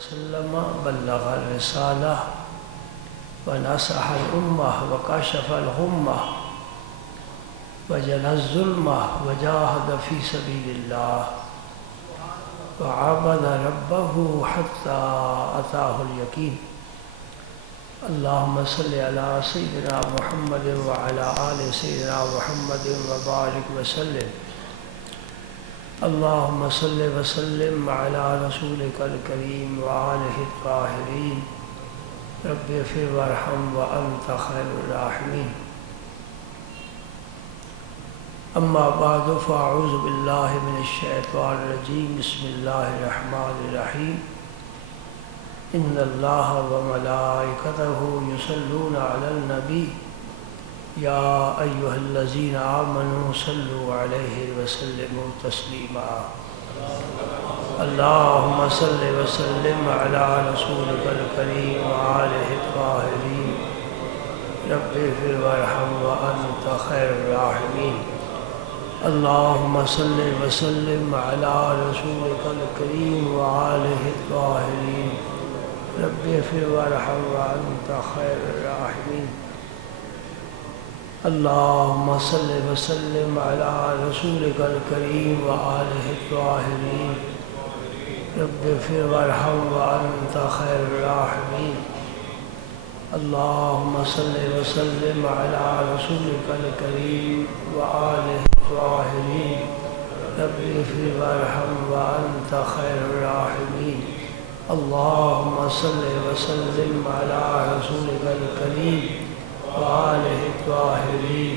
وسلم بلغ الرسالة ونصح الأمة وكشف الغمة وجلى الظلمة وجاهد في سبيل الله وعبد ربه حتى أتاه اليقين. اللهم صل على سيدنا محمد وعلى آل سيدنا محمد وبارك وسلم. اللهم صل وسلم على رسولك الكريم وآله الطاهرين. رب اغفر وارحم وأنت خير الراحمين. اما بعد فاعوذ باللہ من الشیطان الرجیم. بسم اللہ الرحمن الرحیم. ان اللہ وملائکتہ یصلون علی النبی یا ایہا الذین آمنوا صلوا علیہ وسلموا تسلیما. اللہم صل وسلم علی رسولک الکریم وآلہ الطاہرین. رب اغفر وارحم وانت خیر الراحمین. اللہم صل وسلم علی رسولک الکریم وآلہ الطاہرین. رب اغفر وارحم وانت خیر الراحمین. اللہم صل وسلم علی رسولک الکریم وآلہ الطاہرین. رب اغفر وارحم وانت خیر الراحمین. اللہم صل وسلم علی رسولک الکریم وآلہ الطاہرین. رب اغفر وارحم وانت خیر الراحمین. اللہم صل وسلم علی رسولک الکریم وآلہ الطاہرین.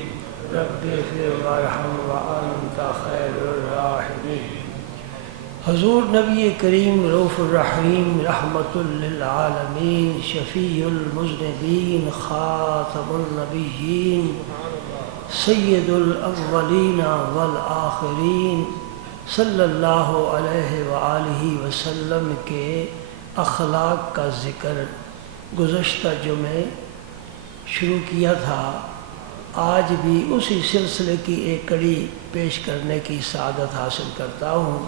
رب اغفر وارحم وانت خیر الراحمین. حضور نبی کریم رؤوف الرحیم رحمۃ للعالمین شفیع المذنبین خاتم النبیین سید الاولین والآخرین صلی اللہ علیہ وآلہ وسلم کے اخلاق کا ذکر گزشتہ جمعے شروع کیا تھا. آج بھی اسی سلسلے کی ایک کڑی پیش کرنے کی سعادت حاصل کرتا ہوں.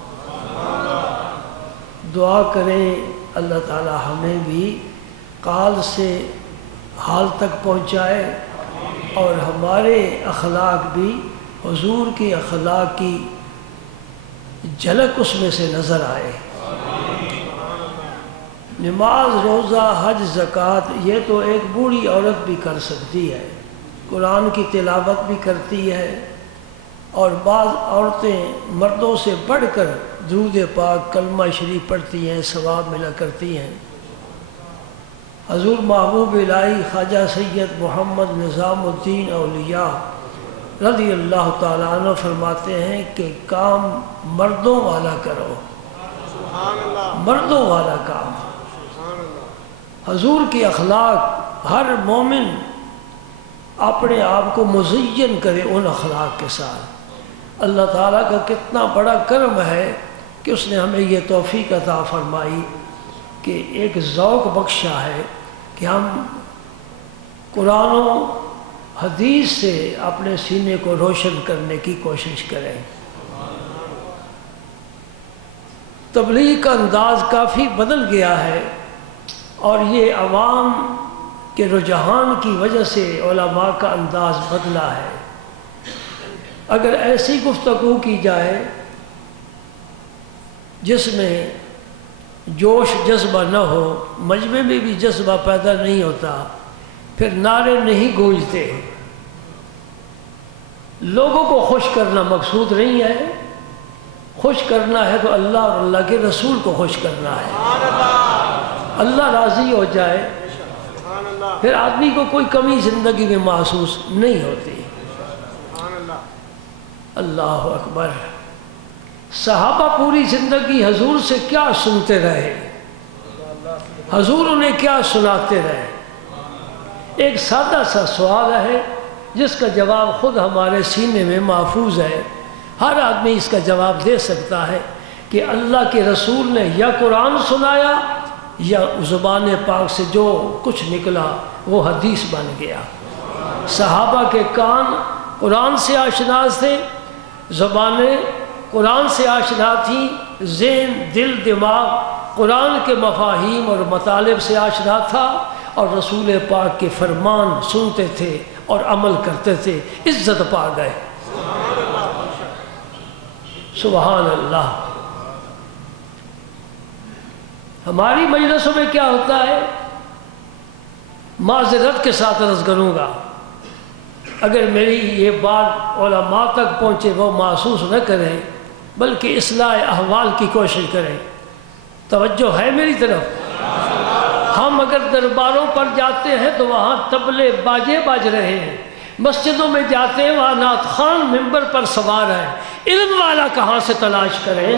دعا کریں اللہ تعالی ہمیں بھی قال سے حال تک پہنچائے اور ہمارے اخلاق بھی حضور کی اخلاق کی جھلک اس میں سے نظر آئے. نماز روزہ حج زکوٰۃ یہ تو ایک بوڑھی عورت بھی کر سکتی ہے، قرآن کی تلاوت بھی کرتی ہے، اور بعض عورتیں مردوں سے بڑھ کر درود پاک کلمہ شریف پڑھتی ہیں، ثواب ملا کرتی ہیں. حضور محبوب الہی خواجہ سید محمد نظام الدین اولیاء رضی اللہ تعالیٰ عنہ فرماتے ہیں کہ کام مردوں والا کرو، مردوں والا کام. حضور کی اخلاق، ہر مومن اپنے آپ کو مزین کرے ان اخلاق کے ساتھ. اللہ تعالیٰ کا کتنا بڑا کرم ہے کہ اس نے ہمیں یہ توفیق عطا فرمائی کہ ایک ذوق بخشا ہے کہ ہم قرآن و حدیث سے اپنے سینے کو روشن کرنے کی کوشش کریں. تبلیغ کا انداز کافی بدل گیا ہے اور یہ عوام کے رجحان کی وجہ سے علماء کا انداز بدلا ہے. اگر ایسی گفتگو کی جائے جس میں جوش جذبہ نہ ہو، مجمع میں بھی جذبہ پیدا نہیں ہوتا، پھر نعرے نہیں گونجتے. لوگوں کو خوش کرنا مقصود نہیں ہے، خوش کرنا ہے تو اللہ اور اللہ کے رسول کو خوش کرنا ہے. اللہ راضی ہو جائے پھر آدمی کو کوئی کمی زندگی میں محسوس نہیں ہوتی. اللہ اکبر. صحابہ پوری زندگی حضور سے کیا سنتے رہے، حضور انہیں کیا سناتے رہے. ایک سادہ سا سوال ہے جس کا جواب خود ہمارے سینے میں محفوظ ہے. ہر آدمی اس کا جواب دے سکتا ہے کہ اللہ کے رسول نے یا قرآن سنایا یا زبان پاک سے جو کچھ نکلا وہ حدیث بن گیا. صحابہ کے کان قرآن سے آشنا تھے، زبانیں قرآن سے آشنا تھیں، ذہن دل دماغ قرآن کے مفاہیم اور مطالب سے آشنا تھا اور رسول پاک کے فرمان سنتے تھے اور عمل کرتے تھے، عزت پا گئے۔ سبحان اللہ۔ ہماری مجلسوں میں کیا ہوتا ہے، معذرت کے ساتھ عرض کروں گا، اگر میری یہ بات علماء تک پہنچے وہ محسوس نہ کریں بلکہ اصلاح احوال کی کوشش کریں۔ توجہ ہے میری طرف؟ ہم اگر درباروں پر جاتے ہیں تو وہاں طبلے باجے باج رہے ہیں، مسجدوں میں جاتے ہیں وہاں نعت خوان ممبر پر سوار ہے، علم والا کہاں سے تلاش کریں؟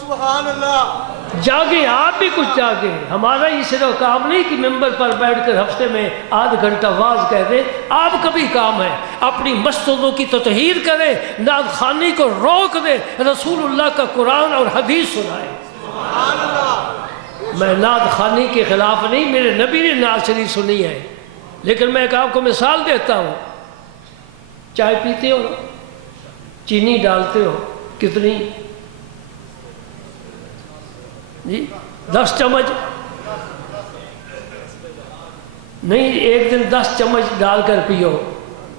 سبحان اللہ۔ جاگیں، آپ بھی کچھ جاگیں۔ ہمارا یہ صرف کام نہیں کہ ممبر پر بیٹھ کر ہفتے میں آدھ گھنٹہ واز کہہ دیں، آپ کا بھی کام ہے اپنی مسجدوں کی تطہیر کریں، نعت خوانی کو روک دیں، رسول اللہ کا قرآن اور حدیث سنائیں۔ سبحان اللہ۔ میں نعت خوانی کے خلاف نہیں، میرے نبی نے نعت شریف سنی ہے، لیکن میں ایک آپ کو مثال دیتا ہوں۔ چائے پیتے ہو، چینی ڈالتے ہو، کتنی؟ جی 10 چمچ؟ نہیں، ایک دن 10 چمچ ڈال کر پیو،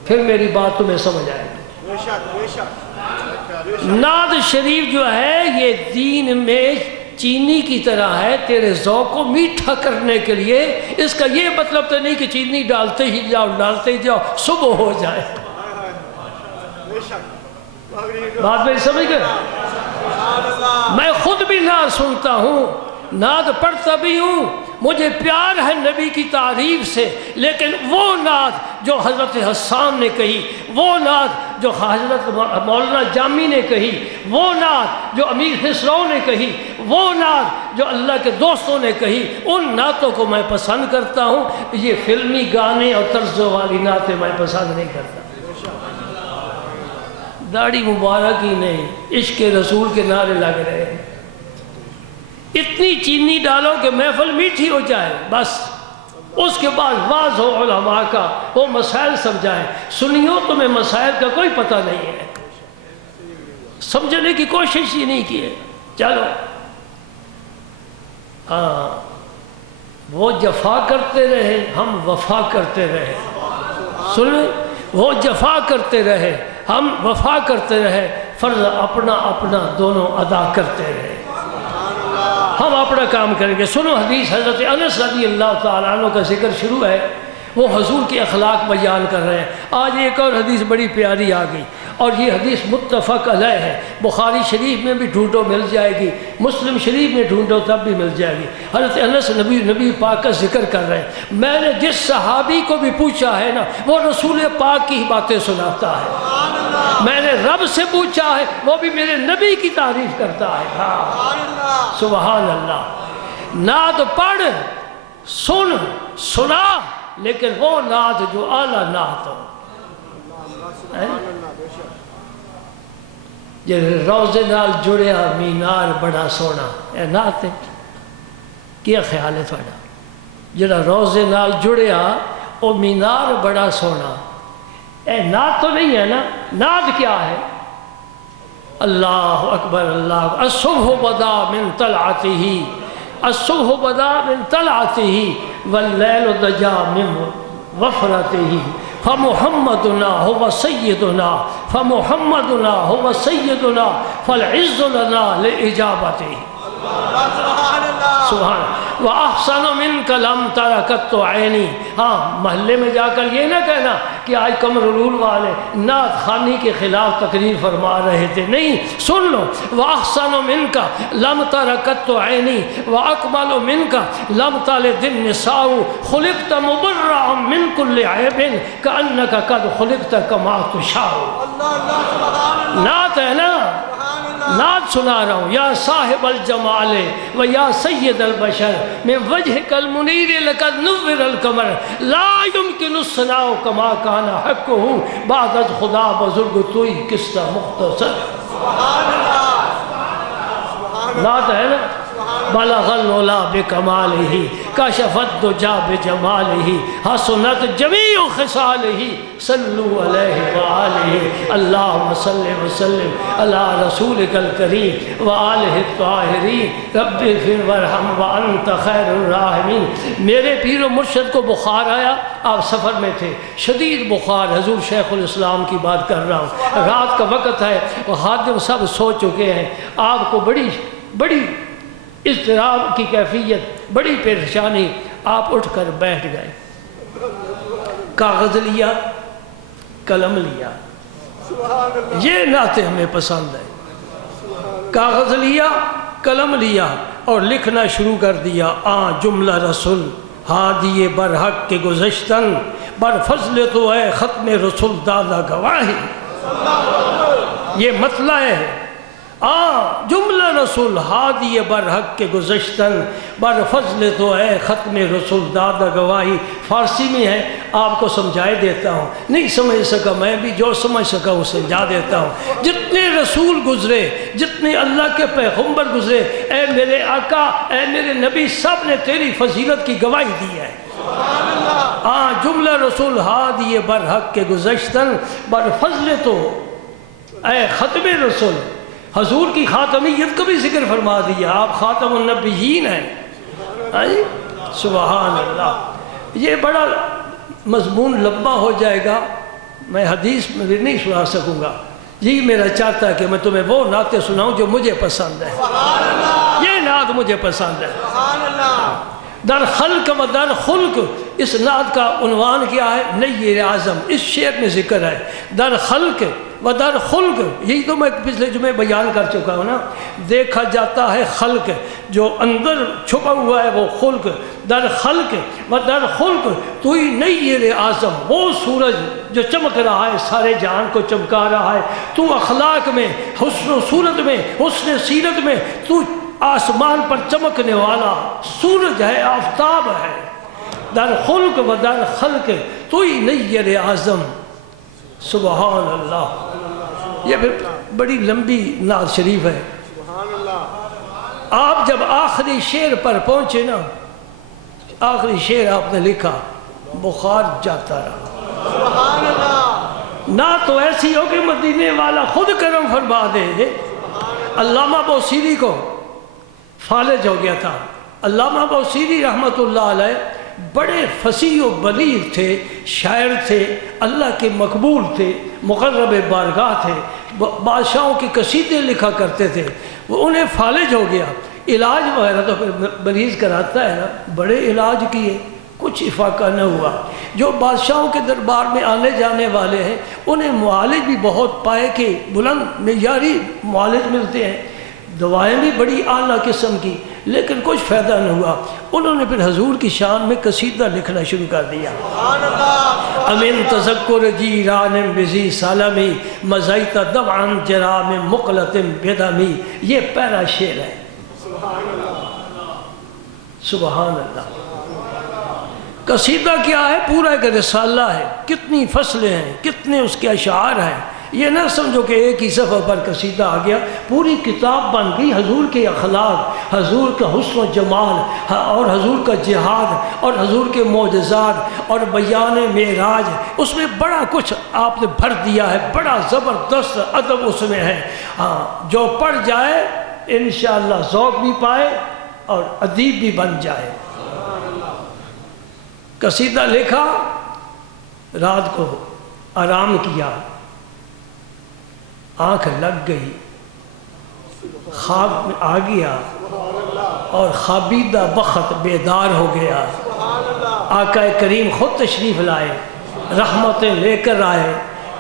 پھر میری بات تمہیں سمجھ آئے گی۔ بے شک بے شک۔ نعت شریف جو ہے یہ دین میں چینی کی طرح ہے، تیرے ذوق کو میٹھا کرنے کے لیے۔ اس کا یہ مطلب تو نہیں کہ چینی ڈالتے ہی جاؤ صبح ہو جائے۔ بات میری سمجھ گئے؟ میں خود بھی نعت سنتا ہوں، نعت پڑھتا بھی ہوں، مجھے پیار ہے نبی کی تعریف سے، لیکن وہ نعت جو حضرت حسان نے کہی، وہ نعت جو حضرت مولانا جامی نے کہی، وہ نعت جو امیر خسرو نے کہی، وہ نعت جو اللہ کے دوستوں نے کہی، ان نعتوں کو میں پسند کرتا ہوں۔ یہ فلمی گانے اور طرزوں والی نعتیں میں پسند نہیں کرتا۔ داڑھی مبارک ہی نہیں، عشق رسول کے نعرے لگ رہے ہیں۔ اتنی چینی ڈالو کہ محفل میٹھی ہو جائے، بس اس کے بعد واضح ہو علماء کا، وہ مسائل سمجھائیں۔ سنیوں تمہیں مسائل کا کوئی پتہ نہیں ہے، سمجھنے کی کوشش ہی نہیں کی ہے۔ چلو ہاں، وہ جفا کرتے رہے، ہم وفا کرتے رہے۔ سنیں، وہ جفا کرتے رہے، ہم وفا کرتے رہے، فرض اپنا اپنا دونوں ادا کرتے رہے۔ ہم اپنا کام کریں گے۔ سنو حدیث، حضرت انس رضی اللہ تعالیٰ عنہ کا ذکر شروع ہے، وہ حضور کے اخلاق بیان کر رہے ہیں۔ آج ایک اور حدیث بڑی پیاری آ گئی، اور یہ حدیث متفق علیہ ہے، بخاری شریف میں بھی ڈھونڈو مل جائے گی، مسلم شریف میں ڈھونڈو تب بھی مل جائے گی۔ حضرت انس نبی پاک کا ذکر کر رہے ہیں۔ میں نے جس صحابی کو بھی پوچھا ہے نا، وہ رسول پاک کی باتیں سناتا ہے۔ میں نے رب سے پوچھا ہے، وہ بھی میرے نبی کی تعریف کرتا ہے۔ ہاں، سبحان اللہ۔ نعت پڑھ، سن، سنا، لیکن وہ نعت جو اعلیٰ نعت ہو۔ روزے نال جڑیا مینار بڑا سونا، اے نعت ہے؟ کیا خیال ہے تھوڑا؟ جڑا روزے نال جڑیا او مینار بڑا سونا، اے نعت تو نہیں ہے نا؟ نعت کیا ہے؟ اللہ اکبر، اللہ الصبح بدا من طلعته، الصبح بدا من طلعته واللیل دجا من وفرته، فمحمدنا هو سیدنا، فمحمدنا هو سیدنا، فالعز لنا لإجابته۔ سبحان وَأَحْسَنُ مِنْكَ لَمْ تَرَ قَطُّ عَيْنِي۔ ہاں، محلے میں جا کر یہ نہ کہنا کہ آج قمرالعلوم والے نعت خوانی کے خلاف تقریر فرما رہے تھے، نہیں، سن لو۔ وَأَحْسَنُ مِنْكَ لَمْ تَرَ قَطُّ عَيْنِي وَأَكْمَلُ مِنْكَ لَمْ تَلِدِ النِّسَاءُ خُلِقْتَ مُبَرَّأً مِنْ كُلِّ عَيْبٍ كَأَنَّكَ قَدْ خُلِقْتَ كَمَا تُشَاءُ۔ نعت ہے نا؟ نعت سنا رہا ہوں۔ یا صاحب الجمال و یا سید البشر من وجهك المنیر لقد نور القمر لا يمكن الثناء كما كان حقه بعد از خدا بزرگ توئی قصہ مختصر۔ نعت ہے نا؟ بلغ العلا بکمالہ کشف الدجا بجمالہ حسنت جمیع خصالہ صلو علیہ وآلہ اللہم صلی وسلم علی رسولک الکریم وآلہ الطاہرین رب اغفر وارحم وانت خیر الراحمین۔ میرے پیر و مرشد کو بخار آیا، آپ سفر میں تھے، شدید بخار، حضور شیخ الاسلام کی بات کر رہا ہوں، رات کا وقت ہے، وہ خادم سب سو چکے ہیں، آپ کو بڑی اضطراب کی کیفیت، بڑی پریشانی، آپ اٹھ کر بیٹھ گئے، کاغذ لیا، قلم لیا، یہ نعتیں ہمیں پسند ہے، کاغذ لیا، قلم لیا اور لکھنا شروع کر دیا۔ جملہ رسول ہادی برحق کے گزشتن بر فضل تو ہے ختم رسول دادا گواہی، یہ مطلع ہے۔ جملہ رسول ہادی برحق کے گزشتن بر فضل تو ہے ختم رسول دادا گواہی۔ فارسی میں ہے، آپ کو سمجھائے دیتا ہوں، نہیں سمجھ سکا میں بھی جو سمجھ سکا وہ سمجھا دیتا ہوں۔ جتنے رسول گزرے، جتنے اللہ کے پیغمبر گزرے، اے میرے آقا، اے میرے نبی، سب نے تیری فضیلت کی گواہی دی ہے۔ جملہ رسول ہادی برحق کے گزشتن بر فضل تو اے ختم رسول، حضور کی خاتمیت کا بھی ذکر فرما دیا، آپ خاتم النبیین ہیں۔ سبحان اللہ۔ یہ بڑا مضمون لمبا ہو جائے گا، میں حدیث میں بھی نہیں سنا سکوں گا، یہی میرا چاہتا ہے کہ میں تمہیں وہ نعتیں سناؤں جو مجھے پسند ہے، یہ نعت مجھے پسند ہے۔ در خلق و در خلق، اس نعت کا عنوان کیا ہے؟ نیر اعظم، اس شعر میں ذکر ہے، در خلق و در خلق، یہی تو میں پچھلے جمعے بیان کر چکا ہوں نا، دیکھا جاتا ہے خلق، جو اندر چھپا ہوا ہے وہ خلق، در خلق و در خلق تو ہی نیر اعظم، وہ سورج جو چمک رہا ہے سارے جہان کو چمکا رہا ہے، تو اخلاق میں، حسن و صورت میں، حسن سیرت میں تو آسمان پر چمکنے والا سورج ہے، آفتاب ہے۔ در خلق و در خلق تو ہی نیر اعظم، سبحان اللہ۔ یہ بڑی لمبی نعت شریف ہے۔ آپ جب آخری شعر پر پہنچے نا، آخری شعر آپ نے لکھا، بخار جاتا رہا۔ نعت تو ایسی ہو کہ مدینے والا خود کرم فرما دے۔ علامہ بوصیری کو فالج ہو گیا تھا۔ علامہ بوصیری رحمۃ اللہ علیہ بڑے فصیح و بلیغ تھے، شاعر تھے، اللہ کے مقبول تھے، مقرب بارگاہ تھے، بادشاہوں کے قصیدے لکھا کرتے تھے۔ وہ انہیں فالج ہو گیا، علاج وغیرہ تو پھر مریض کراتا ہے نا، بڑے علاج کیے، کچھ افاقہ نہ ہوا۔ جو بادشاہوں کے دربار میں آنے جانے والے ہیں انہیں معالج بھی بہت پائے کہ بلند معیاری معالج ملتے ہیں، دوائیں بھی بڑی اعلیٰ قسم کی، لیکن کچھ فائدہ نہ ہوا۔ انہوں نے پھر حضور کی شان میں قصیدہ لکھنا شروع کر دیا۔ امن تذکر جیران بزی سالمی مزیت دمعا جرام مقلت بدمی، یہ پہلا شعر ہے۔ سبحان اللہ۔ قصیدہ کیا ہے؟ پورا ایک رسالہ ہے، کتنی فصلیں ہیں، کتنے اس کے اشعار ہیں۔ یہ نہ سمجھو کہ ایک ہی صفحہ پر قصیدہ آ گیا، پوری کتاب بن گئی حضور کے اخلاق، حضور کا حسن و جمال، اور حضور کا جہاد، اور حضور کے معجزات، اور بیان معراج۔ اس میں بڑا کچھ آپ نے بھر دیا ہے، بڑا زبردست ادب اس میں ہے۔ جو پڑھ جائے انشاءاللہ ذوق بھی پائے اور ادیب بھی بن جائے۔ قصیدہ لکھا، رات کو آرام کیا، آنکھ لگ گئی، خواب میں آ گیا اور خوابیدہ بخت بیدار ہو گیا۔ آقا کریم خود تشریف لائے، رحمتیں لے کر آئے،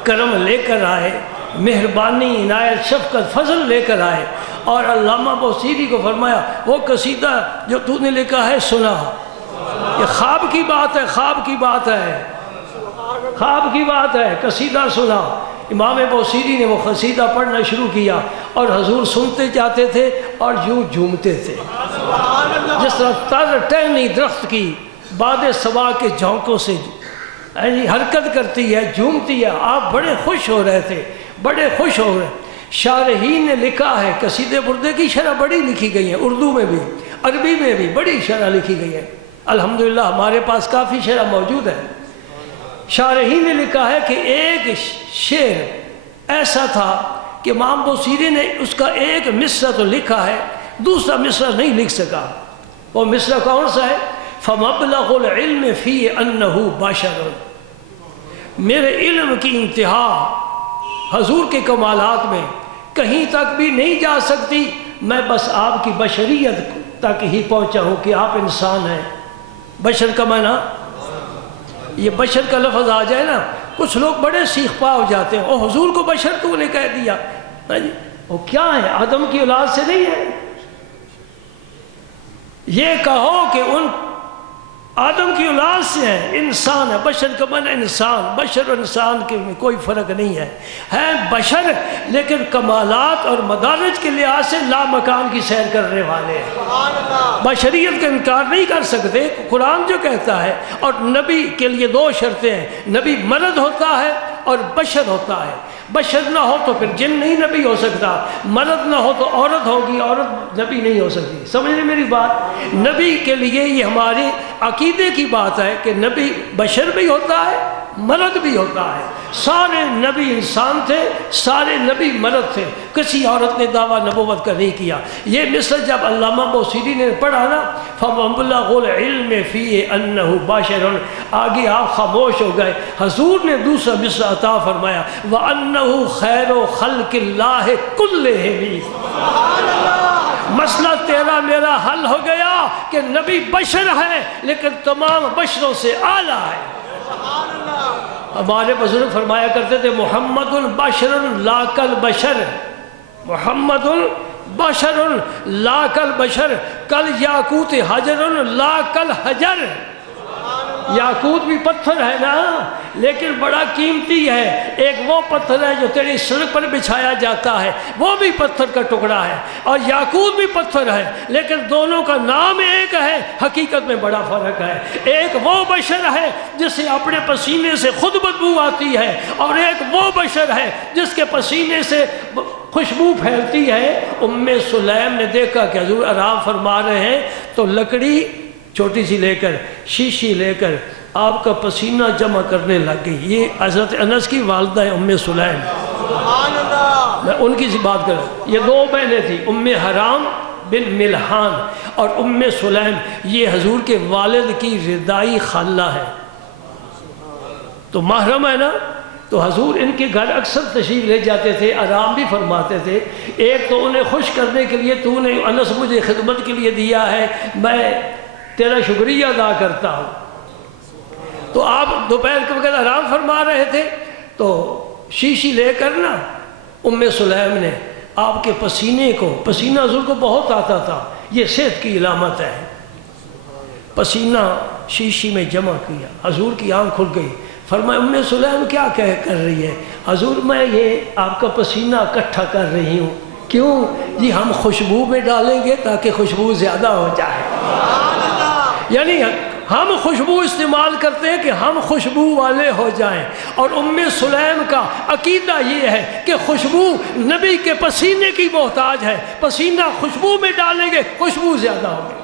کرم لے کر آئے، مہربانی، عنایت، شفقت، فضل لے کر آئے، اور علامہ بوصیری کو فرمایا وہ قصیدہ جو تو نے لکھا ہے سنا۔ یہ خواب کی بات ہے، خواب کی بات ہے، خواب کی بات ہے، قصیدہ سنا۔ امام بوصیری نے وہ قصیدہ پڑھنا شروع کیا اور حضور سنتے جاتے تھے اور یوں جھومتے تھے، جس طرح تر ٹہنی درخت کی باد صبا کے جھونکوں سے حرکت کرتی ہے، جھومتی ہے۔ آپ بڑے خوش ہو رہے تھے، بڑے خوش ہو رہے۔ شارحین نے لکھا ہے، قصیدے بردے کی شرح بڑی لکھی گئی ہیں اردو میں بھی، عربی میں بھی بڑی شرح لکھی گئی ہے، الحمدللہ ہمارے پاس کافی شرح موجود ہے۔ شارحین نے لکھا ہے کہ ایک شعر ایسا تھا کہ امام بوصیری نے اس کا ایک مصرع تو لکھا ہے، دوسرا مصرع نہیں لکھ سکا۔ وہ مصرع کون سا ہے؟ فَمَبْلَغُ الْعِلْمِ فِي أَنَّهُ بَشَرٌ، میرے علم کی انتہا حضور کے کمالات میں کہیں تک بھی نہیں جا سکتی، میں بس آپ کی بشریت تک ہی پہنچا ہوں کہ آپ انسان ہیں۔ بشر کا معنی، یہ بشر کا لفظ آ جائے نا، کچھ لوگ بڑے سیخ پا ہو جاتے ہیں، او حضور کو بشر تو نے کہہ دیا، وہ کیا ہے؟ آدم کی اولاد سے نہیں ہے۔ یہ کہو کہ ان آدم کی اولاد سے ہیں، انسان ہے۔ بشر کا معنی انسان، بشر و انسان کے میں کوئی فرق نہیں ہے بشر، لیکن کمالات اور مدارج کے لحاظ سے لامکان کی سیر کرنے والے ہیں۔ بشریت کا انکار نہیں کر سکتے۔ قرآن جو کہتا ہے، اور نبی کے لیے دو شرطیں ہیں، نبی مرد ہوتا ہے اور بشر ہوتا ہے۔ بشر نہ ہو تو پھر جن نہیں نبی ہو سکتا، مرد نہ ہو تو عورت ہوگی، عورت نبی نہیں ہو سکتی۔ سمجھ رہے میری بات؟ نبی کے لیے یہ ہمارے عقیدے کی بات ہے کہ نبی بشر بھی ہوتا ہے، مرد بھی ہوتا ہے۔ سارے نبی انسان تھے، سارے نبی مرد تھے، کسی عورت نے دعویٰ نبوت کا نہیں کیا۔ یہ مصرع جب علامہ بوصیری نے پڑھا نا، فَمَبْلَغُ الْعِلْمِ فِي أَنَّهُ بَشَرٌ، آگے آپ خاموش ہو گئے۔ حضور نے دوسرا مصرع عطا فرمایا، وَأَنَّهُ خَيْرُ خَلْقِ اللَّهِ كُلِّهِمْ، مسئلہ تیرا میرا حل ہو گیا کہ نبی بشر ہے لیکن تمام بشروں سے اعلیٰ ہے۔ ہمارے بزرگ فرمایا کرتے تھے، محمد بشر لا کل بشر، محمد بشر لا کل بشر، کل یاقوت حجر لا کل حجر۔ یاقوت بھی پتھر ہے نا، لیکن بڑا قیمتی ہے۔ ایک وہ پتھر ہے جو تیری سڑک پر بچھایا جاتا ہے، وہ بھی پتھر کا ٹکڑا ہے، اور یاقوت بھی پتھر ہے، لیکن دونوں کا نام ایک ہے، حقیقت میں بڑا فرق ہے۔ ایک وہ بشر ہے جسے اپنے پسینے سے خود بدبو آتی ہے، اور ایک وہ بشر ہے جس کے پسینے سے خوشبو پھیلتی ہے۔ ام سلیم نے دیکھا کہ حضور آرام فرما رہے ہیں، تو لکڑی چھوٹی سی لے کر، شیشی لے کر آپ کا پسینہ جمع کرنے لگ گئی۔ یہ حضرت انس کی والدہ ہے ام سلیم، میں ان کی بات کر رہا ہوں۔ یہ دو بہنیں تھیں، ام حرام بن ملحان اور ام سلیم، یہ حضور کے والد کی ردائی خالہ ہے، تو محرم ہے نا۔ تو حضور ان کے گھر اکثر تشریف لے جاتے تھے، آرام بھی فرماتے تھے۔ ایک تو انہیں خوش کرنے کے لیے، تو نے انس مجھے خدمت کے لیے دیا ہے، میں تیرا شکریہ ادا کرتا ہوں۔ تو آپ دوپہر کے وقت آرام فرما رہے تھے، تو شیشی لے کر نا ام سلیم نے آپ کے پسینے کو، پسینہ حضور کو بہت آتا تھا، یہ صحت کی علامت ہے، پسینہ شیشی میں جمع کیا۔ حضور کی آنکھ کھل گئی، فرمایا ام سلیم کیا کر رہی ہے؟ حضور میں یہ آپ کا پسینہ اکٹھا کر رہی ہوں۔ کیوں؟ جی ہم خوشبو میں ڈالیں گے تاکہ خوشبو زیادہ ہو جائے، یعنی ہم خوشبو استعمال کرتے ہیں کہ ہم خوشبو والے ہو جائیں۔ اور ام سلیم کا عقیدہ یہ ہے کہ خوشبو نبی کے پسینے کی محتاج ہے، پسینہ خوشبو میں ڈالیں گے خوشبو زیادہ ہوگی۔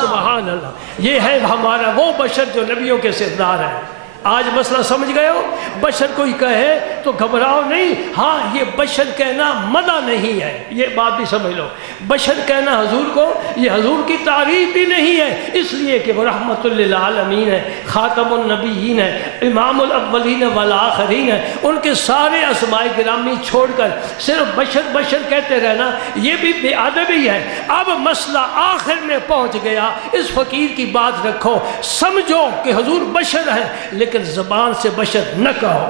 سبحان اللہ، یہ ہے ہمارا وہ بشر جو نبیوں کے سردار ہے۔ آج مسئلہ سمجھ گئے ہو؟ بشر کوئی کہے تو گھبراؤ نہیں، ہاں یہ بشر کہنا مدح نہیں ہے، یہ بات بھی سمجھ لو۔ بشر کہنا حضور کو، یہ حضور کی تعریف بھی نہیں ہے، اس لیے کہ وہ رحمت للعالمین ہے، خاتم النبیین ہے، امام الاولین والآخرین ہے۔ ان کے سارے اسماء گرامی چھوڑ کر صرف بشر بشر کہتے رہنا یہ بھی بے ادبی ہے۔ اب مسئلہ آخر میں پہنچ گیا، اس فقیر کی بات رکھو، سمجھو کہ حضور بشر ہیں لیکن زبان سے بشر نہ کہو۔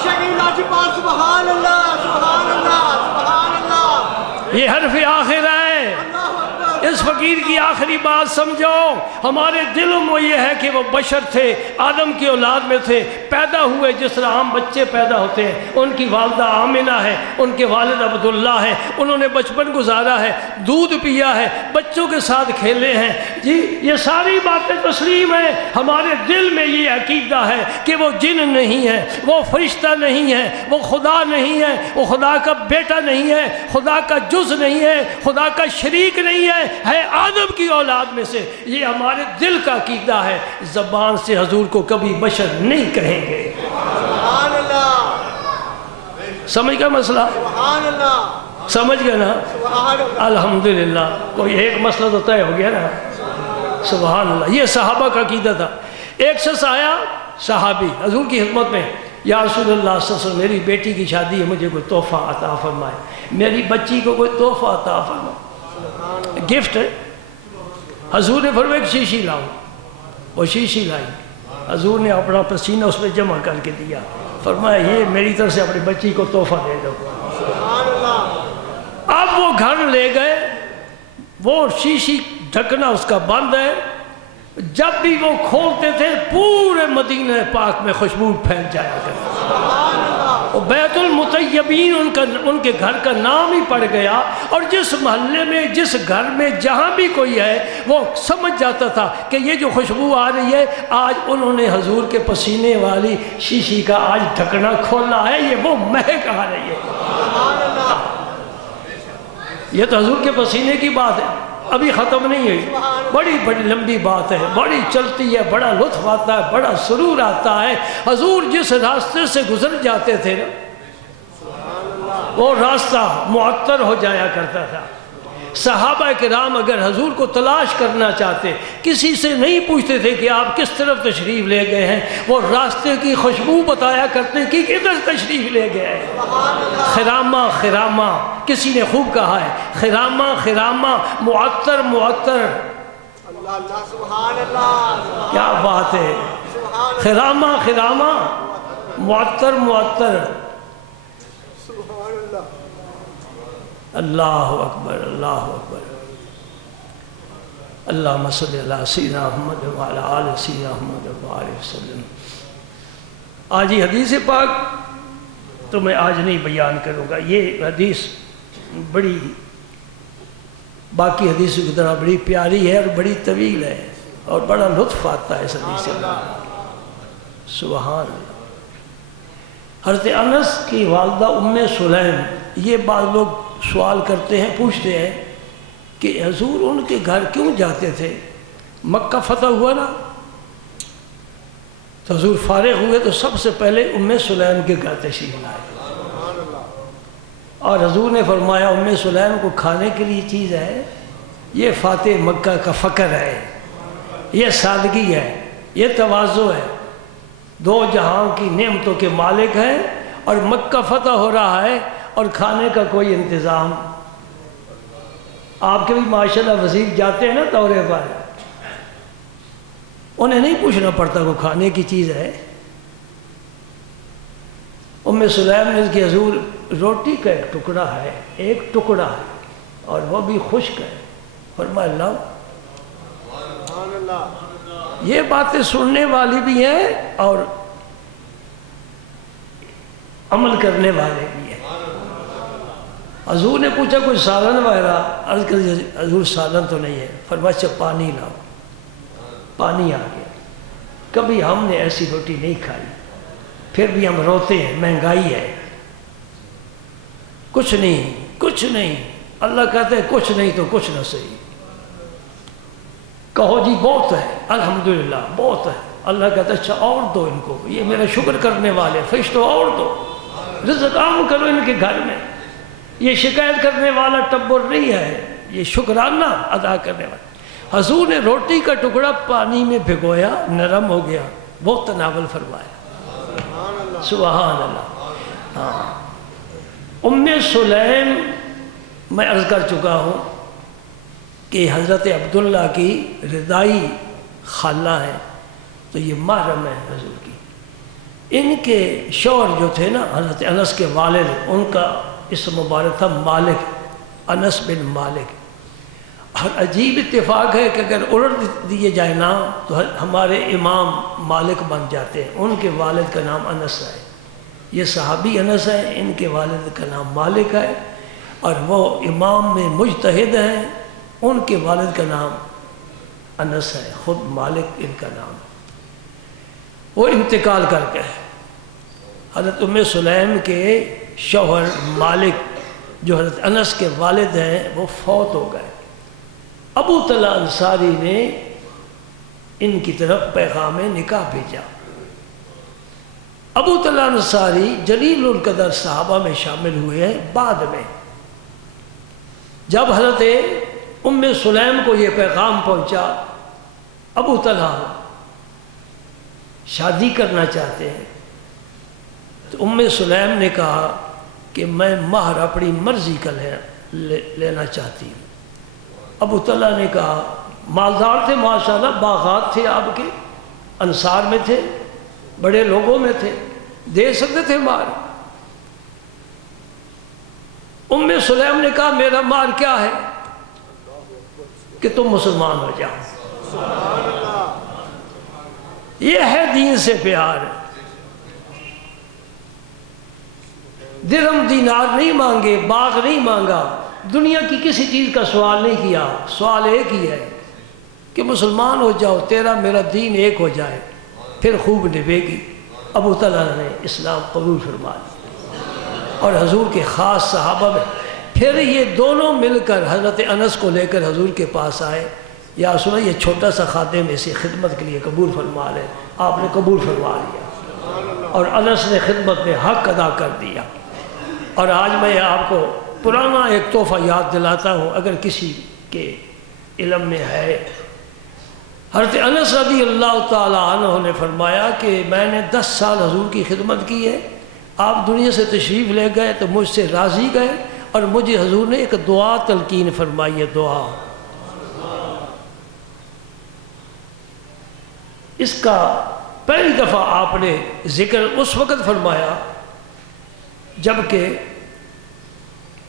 سبحان اللہ، سبحان اللہ، سبحان اللہ، یہ حرف آخر ہے، اس فقیر کی آخری بات سمجھو، ہمارے دلوں میں یہ ہے کہ وہ بشر تھے، آدم کی اولاد میں تھے، پیدا ہوئے جس طرح عام بچے پیدا ہوتے ہیں۔ ان کی والدہ آمنہ ہے، ان کے والد عبداللہ ہے، انہوں نے بچپن گزارا ہے، دودھ پیا ہے، بچوں کے ساتھ کھیلے ہیں۔ جی یہ ساری باتیں تسلیم ہیں، ہمارے دل میں یہ عقیدہ ہے کہ وہ جن نہیں ہے، وہ فرشتہ نہیں ہے، وہ خدا نہیں ہے، وہ خدا کا بیٹا نہیں ہے، خدا کا جز نہیں ہے، خدا کا شریک نہیں ہے آدم کی اولاد میں سے۔ یہ ہمارے دل کا عقیدہ ہے، زبان سے حضور کو کبھی بشر نہیں کہیں گے۔ سبحان اللہ، سمجھ گیا مسئلہ؟ سبحان اللہ، سمجھ گیا نا؟ سبحان اللہ، الحمدللہ کوئی ایک مسئلہ تو طے ہو گیا نا۔ سبحان اللہ، یہ صحابہ کا عقیدہ تھا۔ ایک شخص آیا صحابی حضور کی خدمت میں، یا رسول اللہ صلی اللہ علیہ وسلم میری بیٹی کی شادی ہے، مجھے کوئی تحفہ عطا فرمائے، میری بچی کو کوئی تحفہ عطا فرمائے، گفٹ ہے۔ حضور نے فرمایا ایک شیشی لاؤ، وہ شیشی لائی، حضور نے اپنا پسینہ اس میں جمع کر کے دیا، فرمایا یہ میری طرف سے اپنی بچی کو تحفہ دے دو۔ سبحان اللہ، اب وہ گھر لے گئے، وہ شیشی ڈھکنا اس کا بند ہے، جب بھی وہ کھولتے تھے پورے مدینہ پاک میں خوشبو پھیل جایا کرتی۔ بیت المطیبین ان کے گھر کا نام ہی پڑ گیا، اور جس محلے میں جس گھر میں جہاں بھی کوئی ہے وہ سمجھ جاتا تھا کہ یہ جو خوشبو آ رہی ہے آج انہوں نے حضور کے پسینے والی شیشی کا آج ڈھکنا کھولا ہے، یہ وہ مہک آ رہی ہے۔ یہ تو حضور کے پسینے کی بات ہے، ابھی ختم نہیں ہوئی، بڑی بڑی لمبی بات ہے، بڑی چلتی ہے، بڑا لطف آتا ہے، بڑا سرور آتا ہے۔ حضور جس راستے سے گزر جاتے تھے نا وہ راستہ معطر ہو جایا کرتا تھا۔ صحابہ کرام اگر حضور کو تلاش کرنا چاہتے، کسی سے نہیں پوچھتے تھے کہ آپ کس طرف تشریف لے گئے ہیں، وہ راستے کی خوشبو بتایا کرتے کہ کدھر تشریف لے گئے ہیں۔ خرامہ خرامہ، کسی نے خوب کہا ہے، خرامہ خرامہ، معطر معطر، اللہ اللہ، سبحان اللہ، کیا بات ہے، خرامہ خرامہ، معطر معطر، سبحان اللہ، اللہ اکبر اللہ اکبر۔ اللہم صلی اللہ سیدنا محمد وعلی آل سیدنا محمد وعلی وسلم۔ آج یہ حدیث پاک تو میں آج نہیں بیان کروں گا، یہ حدیث بڑی باقی حدیثوں کی طرح بڑی پیاری ہے اور بڑی طویل ہے اور بڑا لطف آتا ہے اس حدیث سے۔ سبحان اللہ۔ حضرت انس کی والدہ ام سلیم، یہ بعض لوگ سوال کرتے ہیں، پوچھتے ہیں کہ حضور ان کے گھر کیوں جاتے تھے؟ مکہ فتح ہوا نا تو حضور فارغ ہوئے تو سب سے پہلے ام سلیم کے گھر تشریف لائے، اور حضور نے فرمایا ام سلیم کو کھانے کے لیے چیز ہے، یہ فاتح مکہ کا فقر ہے، یہ سادگی ہے، یہ تواضع ہے، دو جہاں کی نعمتوں کے مالک ہیں اور مکہ فتح ہو رہا ہے اور کھانے کا کوئی انتظام۔ آپ کے بھی ماشاءاللہ وزیر جاتے ہیں نا دورے پر، انہیں نہیں پوچھنا پڑتا وہ کھانے کی چیز ہے۔ ام سلیم نے کہ حضور روٹی کا ایک ٹکڑا ہے، ایک ٹکڑا ہے اور وہ بھی خشک ہے، فرمایا لاؤ۔ سبحان اللہ، یہ باتیں سننے والی بھی ہیں اور عمل کرنے والے بھی ہیں۔ حضور نے پوچھا کوئی سالن وغیرہ، عرض کر دیا حضور سالن تو نہیں ہے، فرمایا اچھا پانی لاؤ، پانی آ گیا۔ کبھی ہم نے ایسی روٹی نہیں کھائی، پھر بھی ہم روتے ہیں، مہنگائی ہے، کچھ نہیں کچھ نہیں۔ اللہ کہتے ہیں کچھ نہیں تو کچھ نہ صحیح، کہو جی بہت ہے، الحمدللہ بہت ہے۔ اللہ کہتا ہے اچھا اور دو ان کو، یہ میرا شکر کرنے والے فرشتوں، اور دو، رزق عام کرو ان کے گھر میں۔ یہ شکایت کرنے والا ٹبر نہیں ہے، یہ شکرانہ ادا کرنے والا۔ حضور نے روٹی کا ٹکڑا پانی میں بھگویا، نرم ہو گیا، وہ تناول فرمایا۔ سبحان اللہ۔ ہاں، ام سلیم میں عرض کر چکا ہوں کہ حضرت عبداللہ کی رضائی خالہ ہے، تو یہ محرم ہے حضور کی۔ ان کے شوہر جو تھے نا حضرت انس کے والد، ان کا اسم مبارک تھا مالک، انس بن مالک۔ عجیب اتفاق ہے کہ اگر الٹ دیے جائے نا تو ہمارے امام مالک بن جاتے ہیں. ان کے والد کا نام انس ہے. یہ صحابی انس ہے, ان کے والد کا نام مالک ہے, اور وہ امام میں مجتہد ہیں. ان کے والد کا نام انس ہے, خود مالک ان کا نام. وہ انتقال کر گئے. حضرت ام سلیم کے شوہر مالک جو حضرت انس کے والد ہیں وہ فوت ہو گئے. ابو طلحہ انصاری نے ان کی طرف پیغام نکاح بھیجا. ابو طلحہ انصاری جلیل القدر صحابہ میں شامل ہوئے ہیں. بعد میں جب حضرت ام سلیم کو یہ پیغام پہنچا ابو طلحہ شادی کرنا چاہتے ہیں, تو ام سلیم نے کہا کہ میں مہر اپنی مرضی کا لینا چاہتی ہوں. ابو طلحہ نے کہا, مالدار تھے ماشاءاللہ, باغات تھے آپ کے, انصار میں تھے, بڑے لوگوں میں تھے, دے سکتے تھے مہر. ام سلیم نے کہا میرا مہر کیا ہے کہ تم مسلمان ہو جاؤ. یہ ہے دین سے پیار. درہم دینار نہیں مانگے, باغ نہیں مانگا, دنیا کی کسی چیز کا سوال نہیں کیا. سوال ایک ہی ہے کہ مسلمان ہو جاؤ, تیرا میرا دین ایک ہو جائے, پھر خوب نبھے گی. ابو طلحہ نے اسلام قبول فرما لیا اور حضور کے خاص صحابہ میں. پھر یہ دونوں مل کر حضرت انس کو لے کر حضور کے پاس آئے. یا سنا یہ چھوٹا سا خادم ایسی خدمت کے لیے قبول فرما لے. آپ نے قبول فرما لیا اور انس نے خدمت میں حق ادا کر دیا. اور آج میں آپ کو پرانا ایک تحفہ یاد دلاتا ہوں اگر کسی کے علم میں ہے. حضرت انس رضی اللہ تعالیٰ عنہ نے فرمایا کہ میں نے 10 سال حضور کی خدمت کی ہے. آپ دنیا سے تشریف لے گئے تو مجھ سے راضی گئے, اور مجھے حضور نے ایک دعا تلقین فرمائی ہے. دعا اس کا پہلی دفعہ آپ نے ذکر اس وقت فرمایا جبکہ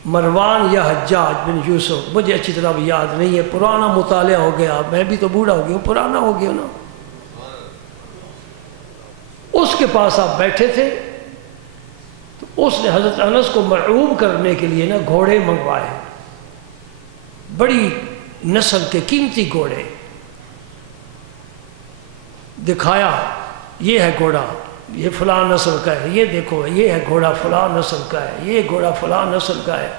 مروان یا حجاج بن یوسف, مجھے اچھی طرح یاد نہیں ہے, پرانا مطالعہ ہو گیا, میں بھی تو بوڑھا ہو گیا ہوں, پرانا ہو گیا نا. اس کے پاس آپ بیٹھے تھے تو اس نے حضرت انس کو مرعوب کرنے کے لیے نا گھوڑے منگوائے, بڑی نسل کے قیمتی گھوڑے. دکھایا یہ ہے گھوڑا, یہ فلاں نسل کا ہے, یہ دیکھو یہ ہے گھوڑا فلاں نسل کا ہے, یہ گھوڑا فلاں نسل کا ہے.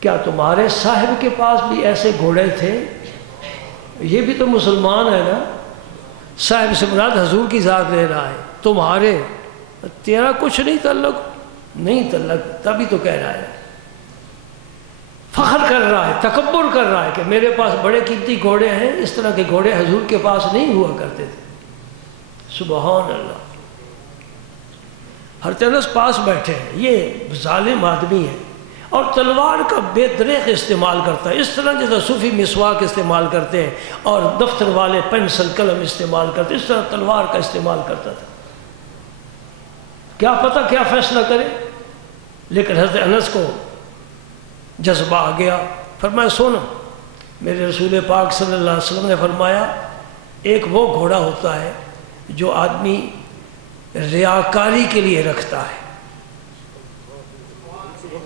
کیا تمہارے صاحب کے پاس بھی ایسے گھوڑے تھے؟ یہ بھی تو مسلمان ہے نا. صاحب سے مراد حضور کی ذات لے رہا ہے. تمہارے, تیرا کچھ نہیں تعلق, نہیں تعلق, تبھی تو کہہ رہا ہے. فخر کر رہا ہے, تکبر کر رہا ہے کہ میرے پاس بڑے قیمتی گھوڑے ہیں. اس طرح کے گھوڑے حضور کے پاس نہیں ہوا کرتے تھے. سبحان اللہ. حضرت انس پاس بیٹھے ہیں, یہ ظالم آدمی ہے اور تلوار کا بے دریغ استعمال کرتا ہے, اس طرح جیسے صوفی مسواک استعمال کرتے ہیں اور دفتر والے پینسل قلم استعمال کرتے ہیں, اس طرح تلوار کا استعمال کرتا تھا. کیا پتہ کیا فیصلہ کرے. لیکن حضرت انس کو جذبہ آ گیا. فرمایا سونا, میرے رسول پاک صلی اللہ علیہ وسلم نے فرمایا ایک وہ گھوڑا ہوتا ہے جو آدمی ریاکاری کے لیے رکھتا ہے,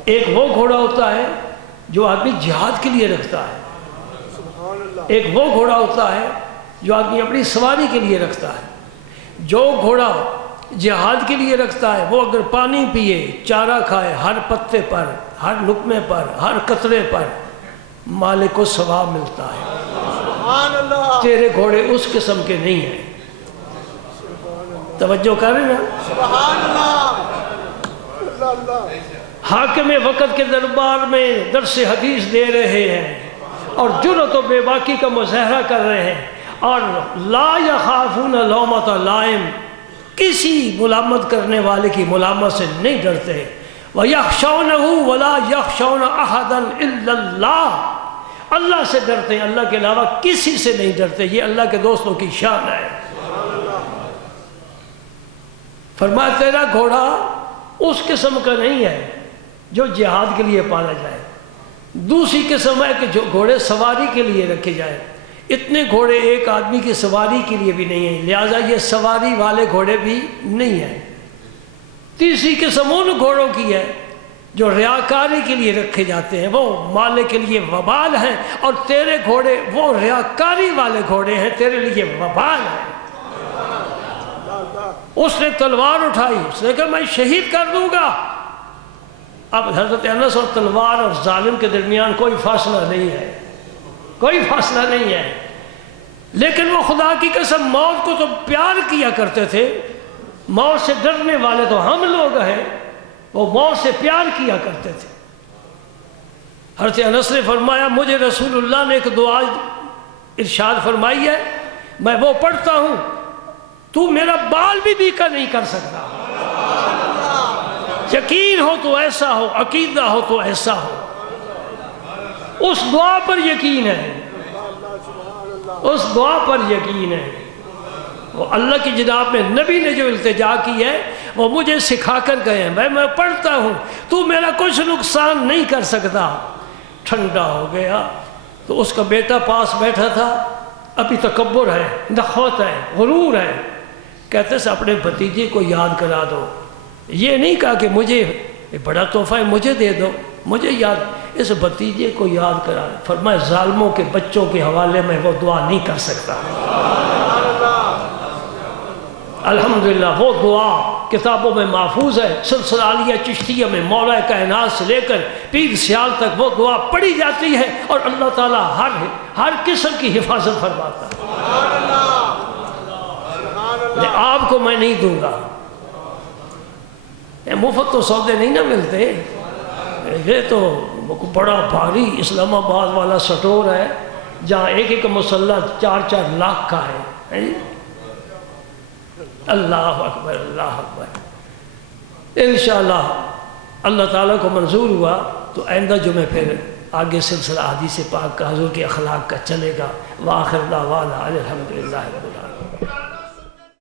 ایک وہ گھوڑا ہوتا ہے جو آدمی جہاد کے لیے رکھتا ہے, ایک وہ گھوڑا ہوتا ہے جو آدمی اپنی سواری کے لیے رکھتا ہے. جو گھوڑا جہاد کے لیے رکھتا ہے وہ اگر پانی پیے, چارہ کھائے, ہر پتے پر, ہر لقمے پر, ہر قطرے پر مالک کو ثواب ملتا ہے. سبحان اللہ. تیرے گھوڑے اس قسم کے نہیں ہیں. توجہ کر رہے نا. سبحان اللہ. اللہ اللہ. حاکم وقت کے دربار میں درس حدیث دے رہے ہیں اور جرأت و بے باکی کا مظاہرہ کر رہے ہیں, اور لا یخافون لومۃ لائم, کسی ملامت کرنے والے کی ملامت سے نہیں ڈرتے. وَيَخْشَوْنَهُ وَلَا يَخْشَوْنَ أَحَدًا إِلَّا اللَّهِ, اللہ سے ڈرتے ہیں, اللہ کے علاوہ کسی سے نہیں ڈرتے. یہ اللہ کے دوستوں کی شان ہے. فرمایا تیرا گھوڑا اس قسم کا نہیں ہے جو جہاد کے لیے پالا جائے، دوسری قسم ہے کہ جو گھوڑے سواری کے لیے رکھے جائیں، اتنے گھوڑے ایک آدمی کی سواری کے لیے بھی نہیں ہیں، لہٰذا یہ سواری والے گھوڑے بھی نہیں ہیں۔ تیسری قسم ان گھوڑوں کی ہے جو ریاکاری کے لیے رکھے جاتے ہیں، وہ مالک کے لیے وبال ہیں، اور تیرے گھوڑے وہ ریاکاری والے گھوڑے ہیں، تیرے لیے وبال ہیں۔ اس نے تلوار اٹھائی، اس نے کہا میں شہید کر دوں گا۔ اب حضرت انس اور تلوار اور ظالم کے درمیان کوئی فاصلہ نہیں ہے، کوئی فاصلہ نہیں ہے، لیکن وہ خدا کی قسم موت کو تو پیار کیا کرتے تھے، موت سے ڈرنے والے تو ہم لوگ ہیں، وہ موت سے پیار کیا کرتے تھے۔ حضرت انس نے فرمایا مجھے رسول اللہ نے ایک دعا ارشاد فرمائی ہے، میں وہ پڑھتا ہوں، تو میرا بال بھی بیکا نہیں کر سکتا، یقین ہو تو ایسا ہو، عقیدہ ہو تو ایسا ہو۔ اس دعا پر یقین ہے، اس دعا پر یقین ہے۔ وہ اللہ کی جناب میں نبی نے جو التجا کی ہے وہ مجھے سکھا کر گئے ہیں، میں پڑھتا ہوں تو میرا کچھ نقصان نہیں کر سکتا۔ ٹھنڈا ہو گیا تو اس کا بیٹا پاس بیٹھا تھا، ابھی تکبر ہے، نخوت ہے، غرور ہے، کہتے سے اپنے بھتیجے کو یاد کرا دو۔ یہ نہیں کہا کہ مجھے بڑا تحفہ ہے مجھے دے دو، مجھے یاد، اس بھتیجے کو یاد کرا۔ فرمایا ظالموں کے بچوں کے حوالے میں وہ دعا نہیں کر سکتا۔ الحمدللہ وہ دعا کتابوں میں محفوظ ہے، سلسلہ عالیہ چشتیہ میں مولا کائنات سے لے کر پیر سیال تک وہ دعا پڑھی جاتی ہے، اور اللہ تعالیٰ ہر قسم کی حفاظت فرماتا ہے۔ آپ کو میں نہیں دوں گا، مفت تو سودے نہیں نہ ملتے، یہ تو بڑا بھاری اسلام آباد والا سٹور ہے جہاں ایک ایک مسلح 4-4 لاکھ کا ہے۔ اللہ اکبر، اللہ اکبر۔ انشاءاللہ اللہ تعالیٰ کو منظور ہوا تو آئندہ جمعے پھر آگے سلسلہ حدیث پاک کا، حضور کے اخلاق کا چلے گا۔ وآخر دعوانا الحمدللہ رب العالمین۔